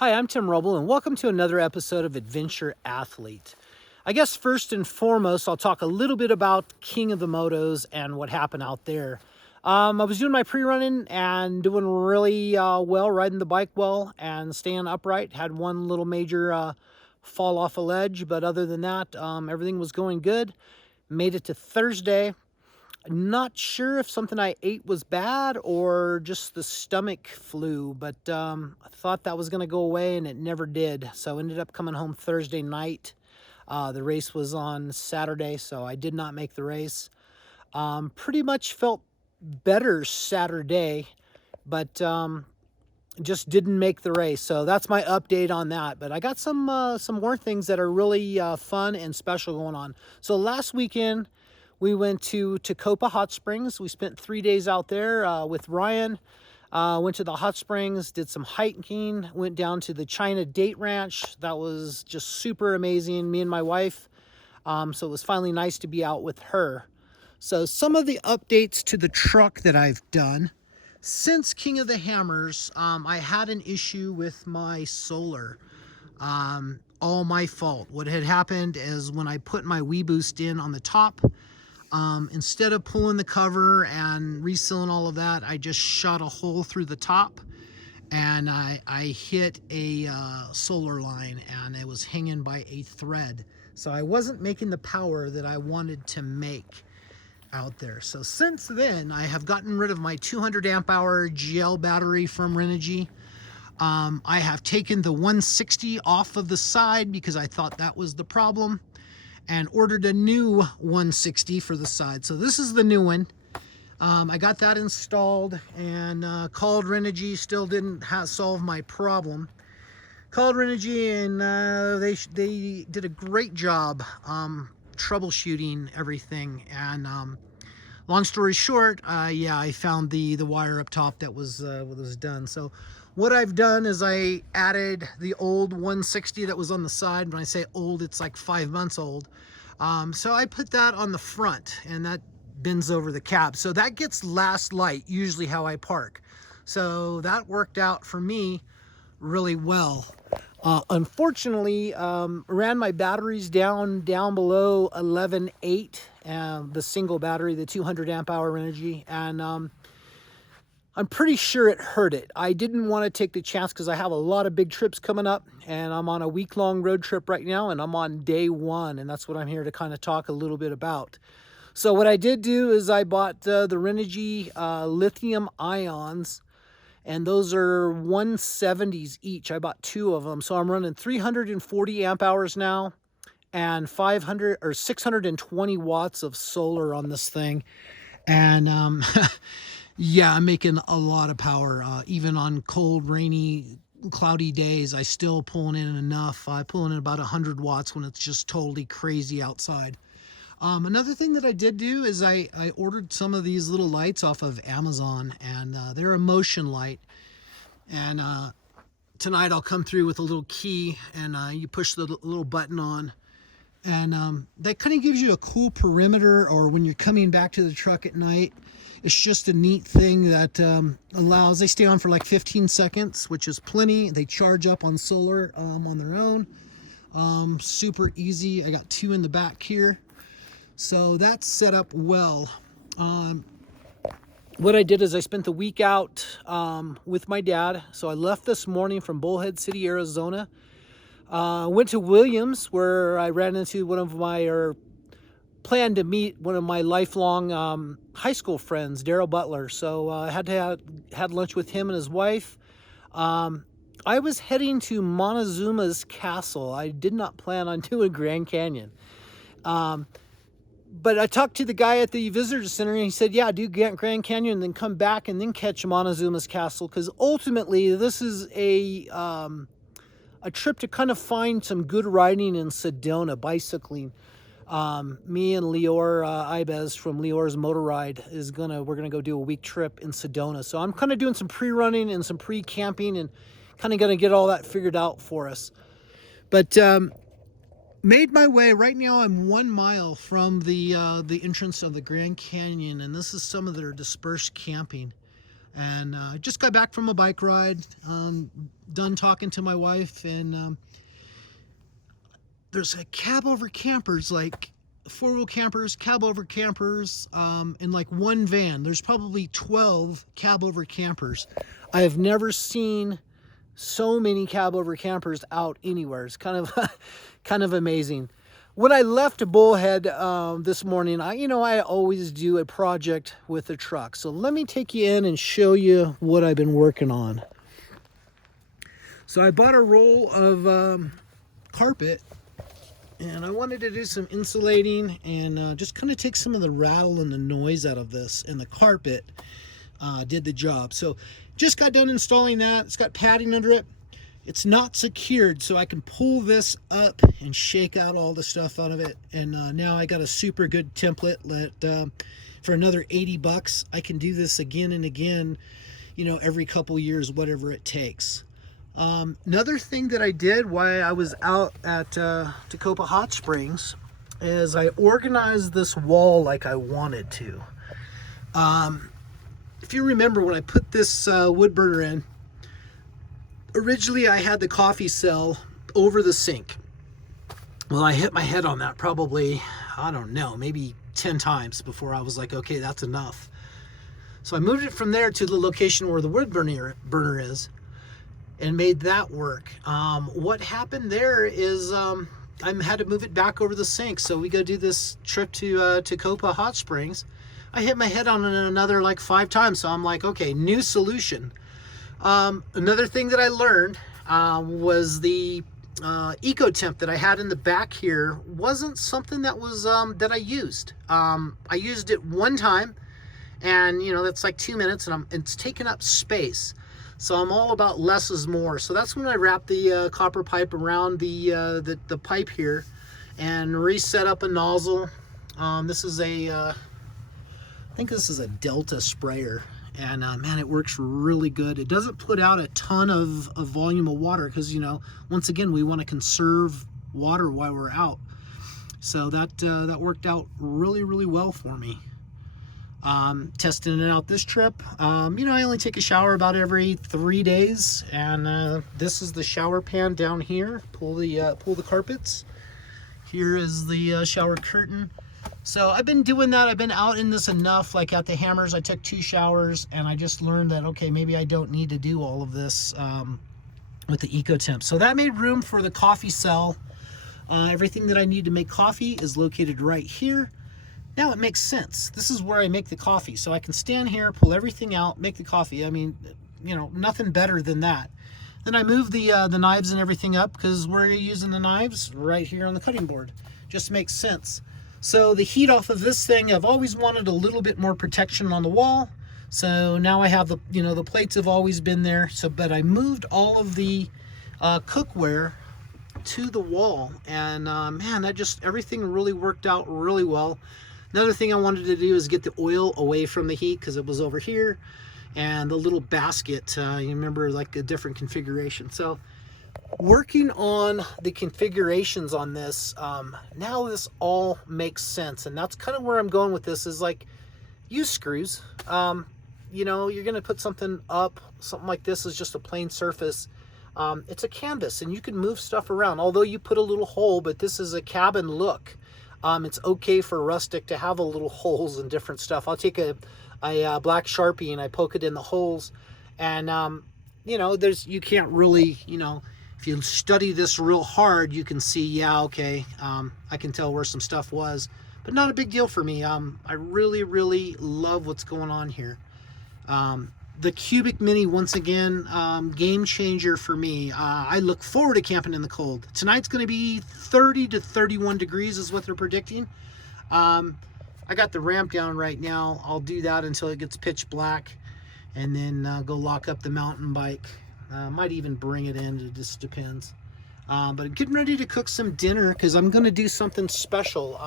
Hi, I'm Tim Rubble, and welcome to another episode of Adventure Athlete. I guess first and foremost, I'll talk a little bit about King of the Motos and what happened out there. I was doing my pre-running and doing really well, riding the bike well and staying upright. Had one little major fall off a ledge, but other than that, everything was going good. Made it to Thursday. Not sure if something I ate was bad or just the stomach flu, but I thought that was going to go away and it never did. So ended up coming home Thursday night. The race was on Saturday, so I did not make the race. Pretty much felt better Saturday, but just didn't make the race. So that's my update on that. But I got some more things that are really fun and special going on. So last weekend, we went to Tacoma Hot Springs. We spent 3 days out there with Ryan. Went to the hot springs, did some hiking, went down to the China Date Ranch. That was just super amazing, me and my wife. So it was finally nice to be out with her. So some of the updates to the truck that I've done. Since King of the Hammers, I had an issue with my solar. All my fault. What had happened is when I put my WeBoost in on the top, instead of pulling the cover and resealing all of that, I just shot a hole through the top and I hit a solar line and it was hanging by a thread. So I wasn't making the power that I wanted to make out there. So since then, I have gotten rid of my 200 amp hour gel battery from Renogy. I have taken the 160 off of the side because I thought that was the problem, and ordered a new 160 for the side. So this is the new one. I got that installed and called Renogy. Still didn't solve my problem. Called Renogy and they did a great job troubleshooting everything. And long story short, yeah, I found the wire up top that was done. So what I've done is I added the old 160 that was on the side. When I say old, it's like 5 months old. So I put that on the front and that bends over the cab. So that gets last light, usually how I park. So that worked out for me really well. Unfortunately, ran my batteries down below 11.8, the single battery, the 200 amp hour Renogy, and I'm pretty sure it hurt it. I didn't want to take the chance because I have a lot of big trips coming up and I'm on a week-long road trip right now and I'm on day one, and that's what I'm here to kind of talk a little bit about. So what I did do is I bought the Renogy lithium ions, and those are 170s each. I bought 2 of them. So I'm running 340 amp hours now and 500 or 620 watts of solar on this thing. And yeah, I'm making a lot of power. Even on cold, rainy, cloudy days, I still pulling in enough. I pull in about 100 watts when it's just totally crazy outside. Another thing that I did do is I ordered some of these little lights off of Amazon, and they're a motion light. And tonight I'll come through with a little key, and you push the little button on. And that kind of gives you a cool perimeter, or when you're coming back to the truck at night. It's just a neat thing that they stay on for like 15 seconds, which is plenty. They charge up on solar on their own. Super easy. I got 2 in the back here. So that's set up well. What I did is I spent the week out with my dad. So I left this morning from Bullhead City, Arizona. Went to Williams, where I ran into planned to meet one of my lifelong high school friends, Daryl Butler. So I had lunch with him and his wife. I was heading to Montezuma's Castle. I did not plan on doing Grand Canyon. But I talked to the guy at the visitor center and he said, yeah, do Grand Canyon and then come back and then catch Montezuma's Castle. Because ultimately this is a trip to kind of find some good riding in Sedona, bicycling. Me and Lior Ibez from Lior's Motor Ride we're gonna go do a week trip in Sedona. So I'm kind of doing some pre-running and some pre-camping and kind of gonna get all that figured out for us. But made my way. Right now I'm 1 mile from the entrance of the Grand Canyon, and this is some of their dispersed camping. And just got back from a bike ride, done talking to my wife, and there's a cab over campers, like four-wheel campers, cab over campers, in like one van. There's probably 12 cab over campers. I have never seen so many cab over campers out anywhere. It's kind of kind of amazing. When I left Bullhead this morning, I always do a project with the truck. So let me take you in and show you what I've been working on. So I bought a roll of carpet, and I wanted to do some insulating and just kind of take some of the rattle and the noise out of this, and the carpet did the job. So just got done installing that. It's got padding under it. It's not secured, so I can pull this up and shake out all the stuff out of it. And now I got a super good template that for another 80 bucks, I can do this again and again, every couple years, whatever it takes. Another thing that I did while I was out at Tacoma Hot Springs is I organized this wall like I wanted to. If you remember, when I put this wood burner in, originally I had the coffee cell over the sink. Well, I hit my head on that probably, I don't know, maybe 10 times before I was like, okay, that's enough. So I moved it from there to the location where the wood burner is, and made that work. What happened there is I had to move it back over the sink. So we go do this trip to Tacoma Hot Springs. I hit my head on it another like 5 times. So I'm like, okay, new solution. Another thing that I learned was the eco-temp that I had in the back here wasn't something that was that I used. I used it one time, and that's like 2 minutes, and it's taking up space. So I'm all about less is more. So that's when I wrapped the copper pipe around the pipe here and reset up a nozzle. This is I think this is a Delta sprayer, and man, it works really good. It doesn't put out a ton of volume of water because once again, we want to conserve water while we're out. So that worked out really, really well for me. Testing it out this trip. I only take a shower about every 3 days, and this is the shower pan down here. Pull the carpets. Here is the shower curtain. So I've been doing that. I've been out in this enough. Like at the Hammers, I took 2 showers, and I just learned that, okay, maybe I don't need to do all of this with the eco-temp. So that made room for the coffee cell. Everything that I need to make coffee is located right here. Now it makes sense. This is where I make the coffee. So I can stand here, pull everything out, make the coffee. I mean, nothing better than that. Then I move the knives and everything up, because where are you using the knives? Right here on the cutting board. Just makes sense. So the heat off of this thing, I've always wanted a little bit more protection on the wall. So now I have the plates have always been there. So, but I moved all of the cookware to the wall, and man, everything really worked out really well. Another thing I wanted to do is get the oil away from the heat, because it was over here, and the little basket, you remember, like a different configuration. So working on the configurations on this, now this all makes sense, and that's kind of where I'm going with this, is like, use screws. You're going to put something up, something like this is just a plain surface. It's a canvas, and you can move stuff around, although you put a little hole, but this is a cabin look. It's okay for rustic to have a little holes and different stuff. I'll take a black Sharpie and I poke it in the holes, and you can't really, if you study this real hard, you can see, yeah, okay, I can tell where some stuff was, but not a big deal for me. I really, really love what's going on here. The Cubic Mini, once again, game changer for me. I look forward to camping in the cold. Tonight's going to be 30 to 31 degrees is what they're predicting. I got the ramp down right now. I'll do that until it gets pitch black, and then go lock up the mountain bike. Might even bring it in. It just depends. But getting ready to cook some dinner, because I'm going to do something special.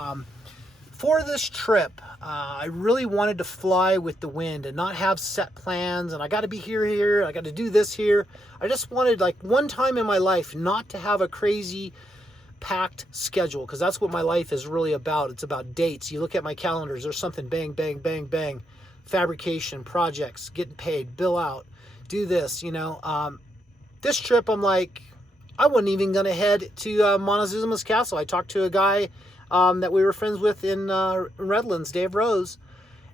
For this trip, I really wanted to fly with the wind and not have set plans, and I got to be here, I got to do this here. I just wanted, like, one time in my life not to have a crazy packed schedule, because that's what my life is really about. It's about dates. You look at my calendars, there's something bang, bang, bang, bang. fabrication, projects, getting paid, bill out, do this, you know. This trip, I'm like, I wasn't even going to head to Montezuma's Castle. I talked to a guy that we were friends with in Redlands, Dave Rose,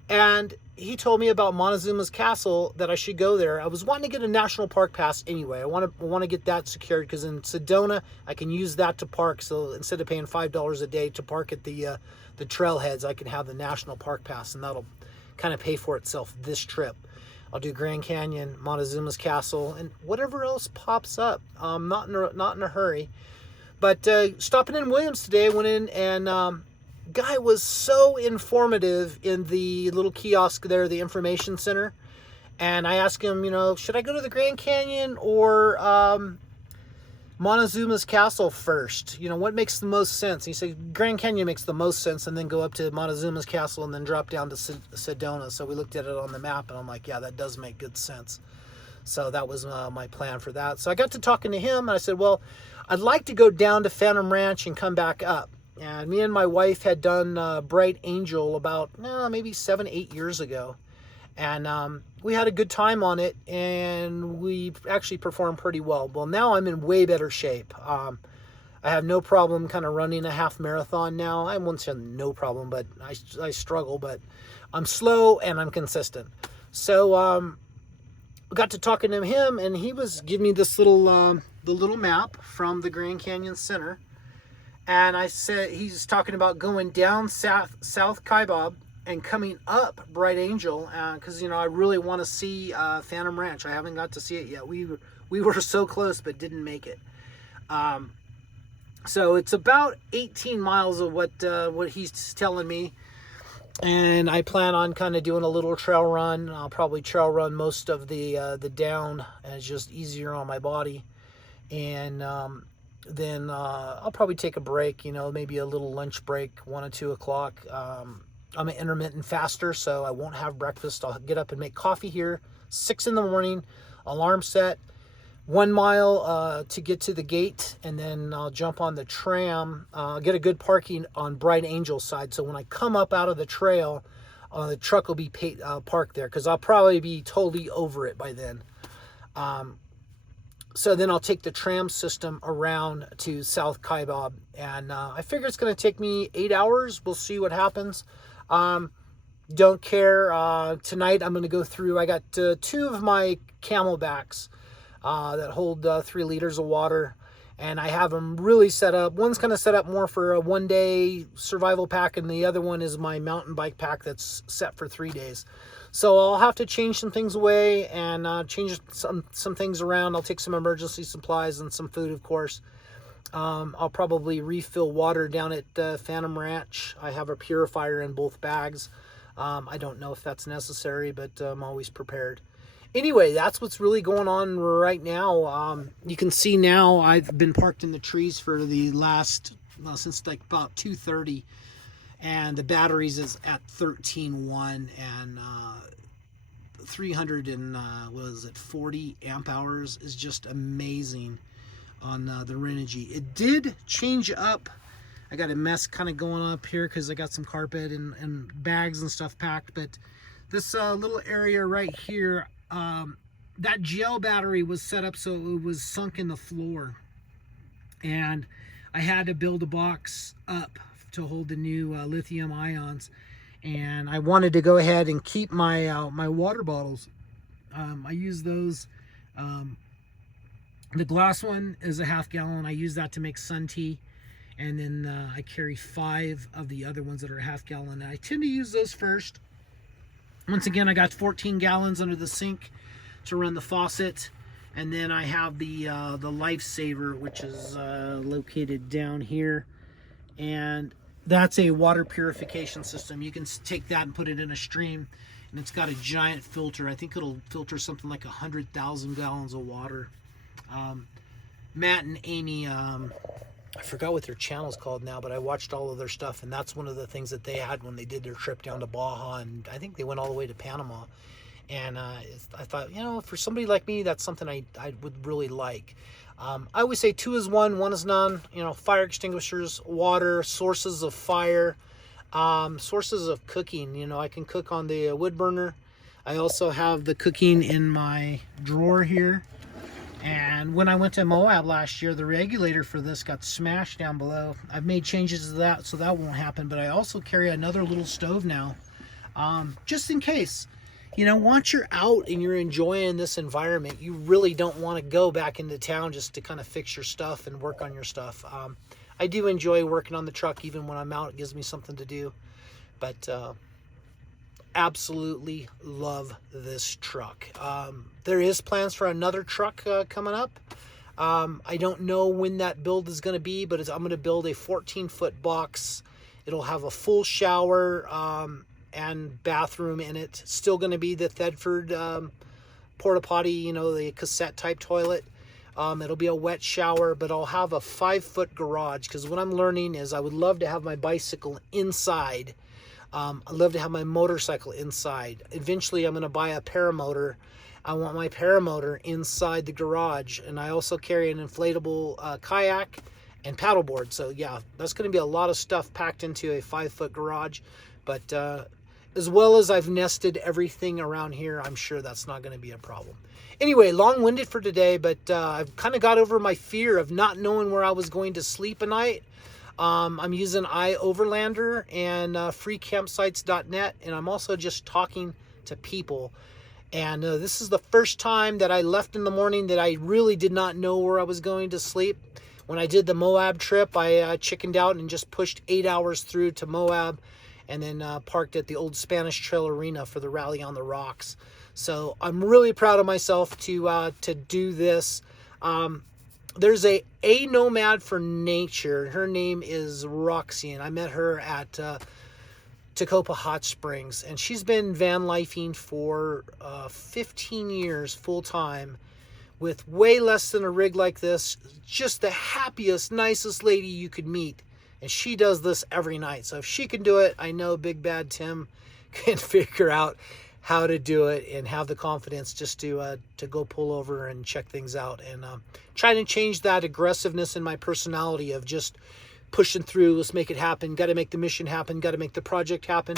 and he told me about Montezuma's Castle, that I should go there. I was wanting to get a national park pass anyway. I want to get that secured, because in Sedona I can use that to park. So instead of paying $5 a day to park at the trailheads, I can have the national park pass, and that'll kind of pay for itself this trip. I'll do Grand Canyon, Montezuma's Castle, and whatever else pops up. Not in a hurry. But stopping in Williams today, I went in, and guy was so informative in the little kiosk there, the information center. And I asked him, you know, should I go to the Grand Canyon or Montezuma's Castle first? You know, what makes the most sense? And he said Grand Canyon makes the most sense, and then go up to Montezuma's Castle and then drop down to Sedona. So we looked at it on the map, and I'm like, yeah, that does make good sense. So that was my plan for that. So I got to talking to him, and I said, well, I'd like to go down to Phantom Ranch and come back up. And me and my wife had done Bright Angel about maybe 7-8 years ago. And we had a good time on it, and we actually performed pretty well. Well, now I'm in way better shape. I have no problem kind of running a half marathon now. I won't say no problem, but I struggle, but I'm slow and I'm consistent. So we got to talking to him, and he was giving me this little the little map from the Grand Canyon Center. And I said, he's talking about going down South Kaibab and coming up Bright Angel, because, you know, I really want to see Phantom Ranch. I haven't got to see it yet. We were so close, but didn't make it. So it's about 18 miles of what he's telling me. And I plan on kind of doing a little trail run. I'll probably trail run most of the down, and it's just easier on my body. And then I'll probably take a break, you know, maybe a little lunch break, 1 or 2 o'clock. I'm an intermittent faster, so I won't have breakfast. I'll get up and make coffee here, 6 in the morning, alarm set, 1 mile to get to the gate, and then I'll jump on the tram. I'll get a good parking on Bright Angel side, so when I come up out of the trail, the truck will be parked there, because I'll probably be totally over it by then. So then I'll take the tram system around to South Kaibab, and I figure it's going to take me 8 hours. We'll see what happens. Don't care. Tonight I'm going to go through, I got 2 of my camelbacks that hold 3 liters of water, and I have them really set up. One's kind of set up more for a 1-day survival pack, and the other one is my mountain bike pack that's set for 3 days. So I'll have to change some things away and change some things around. I'll take some emergency supplies and some food, of course. I'll probably refill water down at Phantom Ranch. I have a purifier in both bags. I don't know if that's necessary, but I'm always prepared. Anyway, that's what's really going on right now. You can see now I've been parked in the trees for the last, since like about 2:30. And the batteries is at 13.1 and 300 and what is it, 40 amp hours is just amazing on the Renogy. It did change up. I got a mess kind of going up here because I got some carpet and bags and stuff packed, but this little area right here, that gel battery was set up so it was sunk in the floor, and I had to build a box up to hold the new lithium ions, and I wanted to go ahead and keep my my water bottles. I use those. The glass one is a ½ gallon. I use that to make sun tea, and then I carry 5 of the other ones that are ½ gallon. I tend to use those first. Once again, I got 14 gallons under the sink to run the faucet, and then I have the Lifesaver, which is located down here, and that's a water purification system. You can take that and put it in a stream, and it's got a giant filter. I think it'll filter something like 100,000 gallons of water. Matt and Amy, I forgot what their channel's called now, but I watched all of their stuff, and that's one of the things that they had when they did their trip down to Baja, and I think they went all the way to Panama. And I thought, you know, for somebody like me, that's something I would really like. I always say 2 is 1, 1 is none. You know, fire extinguishers, water, sources of fire, Sources of cooking, you know, I can cook on the wood burner. I also have the cooking in my drawer here. And when I went to Moab last year, the regulator for this got smashed down below. I've made changes to that, so that won't happen. But I also carry another little stove now, just in case. You know, once you're out and you're enjoying this environment, you really don't want to go back into town just to kind of fix your stuff and work on your stuff. I do enjoy working on the truck even when I'm out. It gives me something to do. But absolutely love this truck. There is plans for another truck coming up. I don't know when that build is going to be, but I'm going to build a 14-foot box. It'll have a full shower and bathroom in it. Still going to be the Thetford porta potty, you know, the cassette type toilet. It'll be a wet shower, but I'll have a 5-foot garage, because what I'm learning is I would love to have my bicycle inside. I love to have my motorcycle inside. Eventually, I'm going to buy a paramotor. I want my paramotor inside the garage, and I also carry an inflatable kayak and paddleboard. So yeah, that's going to be a lot of stuff packed into a 5-foot garage. But as well as I've nested everything around here, I'm sure that's not going to be a problem. Anyway, long-winded for today, but I've kind of got over my fear of not knowing where I was going to sleep at night. I'm using iOverlander and freecampsites.net, and I'm also just talking to people. And this is the first time that I left in the morning that I really did not know where I was going to sleep. When I did the Moab trip, I chickened out and just pushed 8 hours through to Moab, and then parked at the old Spanish Trail Arena for the Rally on the Rocks. So I'm really proud of myself to do this. There's a nomad for nature. Her name is Roxy, and I met her at Tacoma Hot Springs, and she's been van lifing for 15 years full time with way less than a rig like this. Just the happiest, nicest lady you could meet, and she does this every night. So if she can do it, I know Big Bad Tim can figure out how to do it and have the confidence just to go pull over and check things out, and trying to change that aggressiveness in my personality of just pushing through. Let's make it happen. Got to make the mission happen. Got to make the project happen.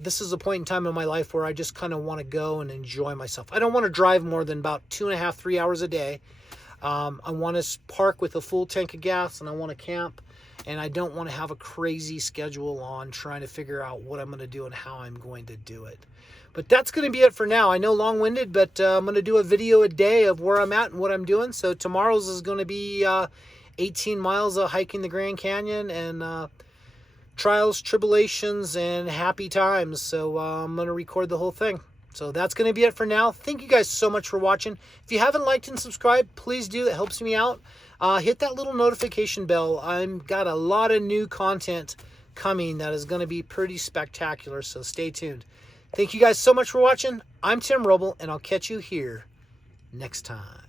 This is a point in time in my life where I just kind of want to go and enjoy myself. I don't want to drive more than about 2.5, 3 hours a day. I want to park with a full tank of gas, and I want to camp. And I don't want to have a crazy schedule on trying to figure out what I'm going to do and how I'm going to do it. But that's going to be it for now. I know long-winded, but I'm going to do a video a day of where I'm at and what I'm doing. So tomorrow's is going to be 18 miles of hiking the Grand Canyon, and trials, tribulations, and happy times. So I'm going to record the whole thing. So that's going to be it for now. Thank you guys so much for watching. If you haven't liked and subscribed, please do. It helps me out. Hit that little notification bell. I've got a lot of new content coming that is going to be pretty spectacular, so stay tuned. Thank you guys so much for watching. I'm Tim Roble, and I'll catch you here next time.